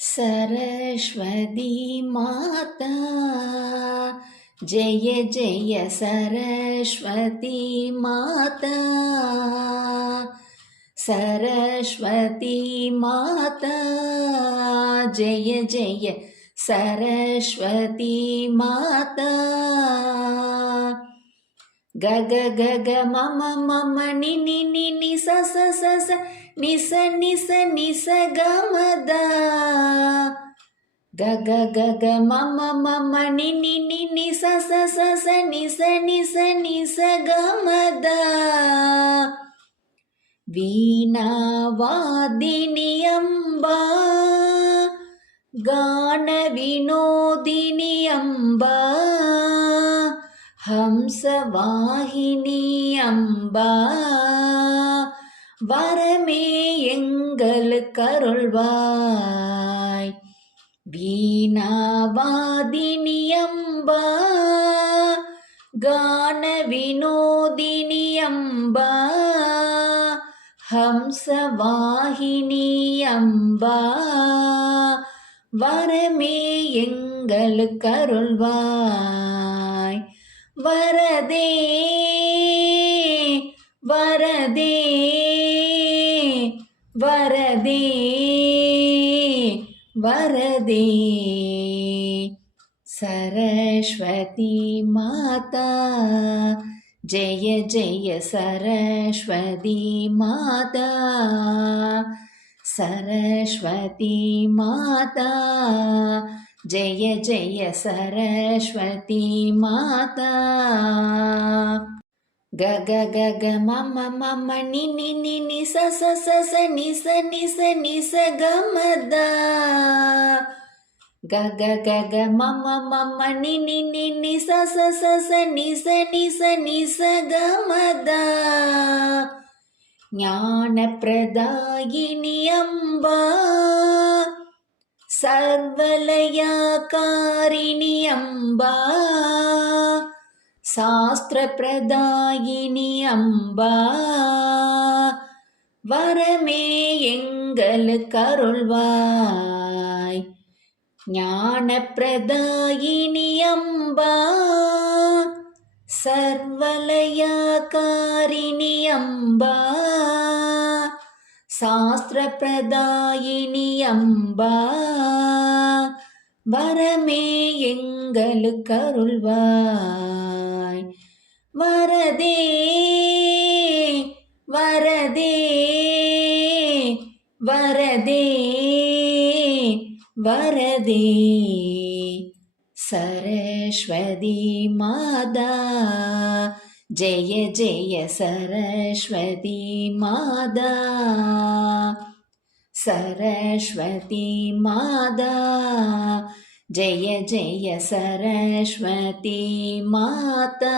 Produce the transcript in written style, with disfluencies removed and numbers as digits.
सरस्वती माता जय जय सरस्वती माता सरस्वती माता जय जय सरस्वती माता ग ग ग ग मम मम नि नि नि नि स स स स नि स नि स नि स ग म द ग ग ग ग मम मम नि नि नि नि स स स स नि स नि स नि स ग म द वीणावादिनी अम्बा गानविनोदिनी अम्बा हंसवाहिनी अम्बा வரமே எங்களுக்கு அருள்வாய் வீணாவாதினி அம்பா கான வினோதினி அம்பா ஹம்சவாகினி அம்பா வரமே எங்களுக்கு அருள்வாய் வரதே வரதே வரதே வரதே सरस्वती माता जय जय सरस्वती माता सरस्वती माता जय जय सरस्वती माता ग ग ग ग मम मम नि नि नि नि स स स स नि स नि स नि स ग म द ग ग ग ग मम मम नि नि नि नि स स स स नि स नि स नि स ग म द ज्ञानप्रदायिनी अम्बा सर्वलयाकारिणी अम्बा शास्त्रप्रदायिनी अम्बा வரமே எங்களுக்கு அருள்வாய் ஞானப்பிரதாயினி அம்பா சர்வலயாகாரிணி அம்பா சாஸ்திரப்பிரதாயினி அம்பா வரமே எங்களுக்கு அருள்வாய் வரதே வரதே வரதே வரதே सरस्वती माता जय जय सरस्वती माता सरस्वती माता जय जय सरस्वती माता